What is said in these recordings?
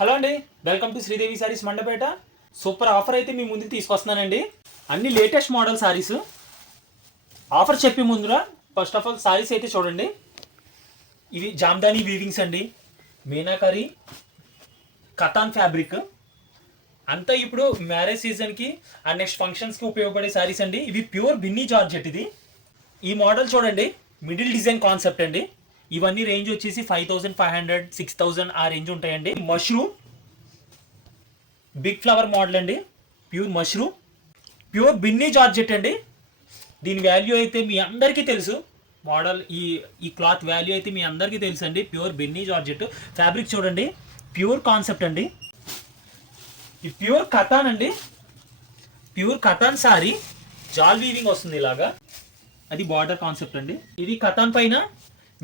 Hello అండి, welcome to Sridevi saris Mandapeta. Super offer అయితే మీ ముందుకు తీసుకొస్తున్నానండి. అన్ని లేటెస్ట్ మోడల్ సారీస్. ఆఫర్ చెప్పే ముందురా ఫస్ట్ ఆఫ్ ఆల్ సారీస్ అయితే చూడండి. ఇవి జామ్దానీ వీవింగ్స్ అండి, మీనాకరీ కతాన్ ఫ్యాబ్రిక్ అంతా ఇప్పుడు మ్యారేజ్ సీజన్కి అండ్ నెక్స్ట్ ఫంక్షన్స్కి ఉపయోగపడే సారీస్ అండి. ఇవి ప్యూర్ బిన్నీ జార్జెట్. ఈ మోడల్ చూడండి, మిడిల్ డిజైన్ కాన్సెప్ట్ అండి. ఇవన్నీ రేంజ్ వచ్చేసి 5500 6000 ఆ రేంజ్ ఉంటాయండి. మష్రూమ్ బిగ్ ఫ్లవర్ మోడల్ అండి, pure mushroom pure Binny georgette అండి. దీని వాల్యూ అయితే మీ అందరికీ తెలుసు. మోడల్ ఈ క్లాత్ వాల్యూ అయితే మీ అందరికీ తెలుసు అండి. ప్యూర్ బిన్నీ జార్జెట్ ఫ్యాబ్రిక్ చూడండి, ప్యూర్ కాన్సెప్ట్ అండి. ఈ ప్యూర్ కతాన్ అండి, ప్యూర్ కతాన్ సారీ జాల్ వీవింగ్ వస్తుంది ఇలాగా. అది బార్డర్ కాన్సెప్ట్ అండి. ఇది కతాన్ పైన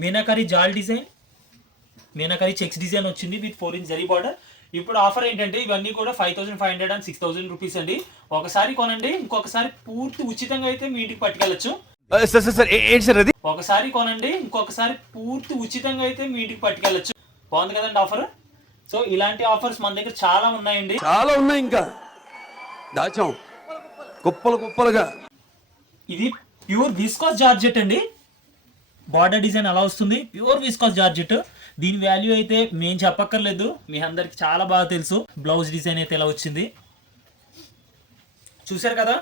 మీనాకరీ జాల్ డిజైన్, మీనాకరీ చెక్స్ డిజైన్ వచ్చింది విత్ 4 ఇంచ్ జరీ బార్డర్. ఇప్పుడు ఆఫర్ ఏంటంటే ఇవన్నీ కూడా 5500 అండ్ 6000 రూపీస్ అండి. ఒకసారి కొనండి, ఇంకొకసారి పూర్తి ఉచితంగా అయితే మీ ఇంటికి పట్టుకెళ్ళచ్చు. ఒకసారి కొనండి, ఇంకొకసారి పూర్తి ఉచితంగా అయితే మీ ఇంటికి పట్టుకెళ్ళచ్చు. బాగుంది కదండి ఆఫర్. సో ఇలాంటి ఆఫర్స్ మన దగ్గర చాలా ఉన్నాయండి, చాలా ఉన్నాయి. ఇంకా దాచాం కుప్పలు కుప్పలుగా. ఇది ప్యూర్ విస్కాస్ జార్జెట్ అండి. బార్డర్ డిజైన్ అలా వస్తుంది, ప్యూర్ విస్కాస్ జార్జెట్. దీని వాల్యూ అయితే మేము చెప్పక్కర్లేదు, మీ అందరికి చాలా బాగా తెలుసు. బ్లౌజ్ డిజైన్ అయితే ఇలా వచ్చింది, చూసారు కదా.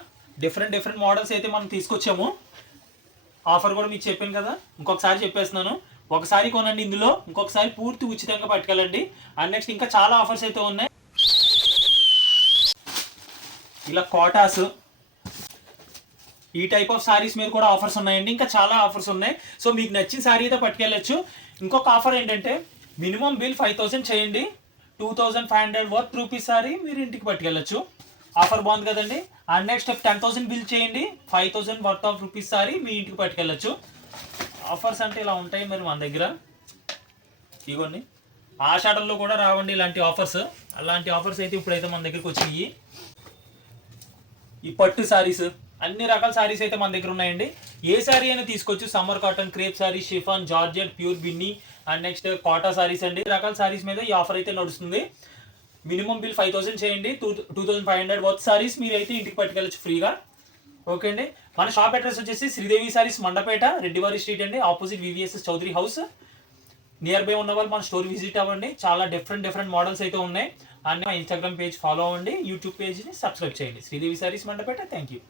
డిఫరెంట్ మోడల్స్ అయితే మనం తీసుకొచ్చాము. ఆఫర్ కూడా మీకు చెప్పాను కదా, ఇంకొకసారి చెప్పేస్తున్నాను. ఒకసారి కొనండి ఇందులో, ఇంకొకసారి పూర్తి ఉచితంగా పట్టుకెళ్ళండి. అండ్ నెక్స్ట్ ఇంకా చాలా ఆఫర్స్ అయితే ఉన్నాయి. ఇలా కోటాస్, ఈ టైప్ ఆఫ్ సారీస్ మీద కూడా ఆఫర్స్ ఉన్నాయండి. ఇంకా చాలా ఆఫర్స్ ఉన్నాయి. సో మీకు నచ్చిన సారీ అయితే పట్టుకెళ్ళచ్చు. ఇంకొక ఆఫర్ ఏంటంటే మినిమం బిల్ 5000 చేయండి, 2500 వర్త్ రూపీస్ సారీ మీరు ఇంటికి పట్టుకెళ్ళచ్చు. ఆఫర్ బాగుంది కదండి. అండ్ నెక్స్ట్ 10,000 బిల్ చేయండి, 5000 వర్త్ ఆఫ్ రూపీస్ సారీ మీ ఇంటికి పట్టుకెళ్ళచ్చు. ఆఫర్స్ అంటే ఇలా ఉంటాయి మరి మన దగ్గర. ఇగోండి, ఆషాఢంలో కూడా రావండి ఇలాంటి ఆఫర్స్. అలాంటి ఆఫర్స్ అయితే ఇప్పుడైతే మన దగ్గరికి వచ్చినాయి. ఈ పట్టు సారీస్, అన్ని రకాల సారీస్ అయితే మన దగ్గర ఉన్నాయండి. ఏ సారీ అయినా తీసుకోవచ్చు. Summer cotton, crepe sari, chiffon, georgette, pure Binny and next Kota saris అండి. రకాల సారీస్ మీద ఈ ఆఫర్ అయితే నడుస్తుంది. మినిమం బిల్ 5000 చేయండి, 2500 వర్త్ సారీస్ మీరు అయితే ఇంటికి పట్టుకెళ్ళచ్చు ఫ్రీగా. ఓకే అండి. మన షాప్ అడ్రస్ వచ్చేసి శ్రీదేవి సారీస్ మండపేట, రెడ్డివారి స్ట్రీట్ అండి, opposite VVS Chowdary house. Nearby ఉన్న వాళ్ళు మన స్టోర్ విజిట్ అవ్వండి. చాలా డిఫరెంట్ మోడల్స్ అయితే ఉన్నాయి. అండ్ మా ఇన్స్టాగ్రామ్ పేజ్ ఫాలో అవ్వండి, యూట్యూబ్ పేజ్ని సబ్స్క్రైబ్ చేయండి. శ్రీదేవి సారీస్ మండపేట. Thank you.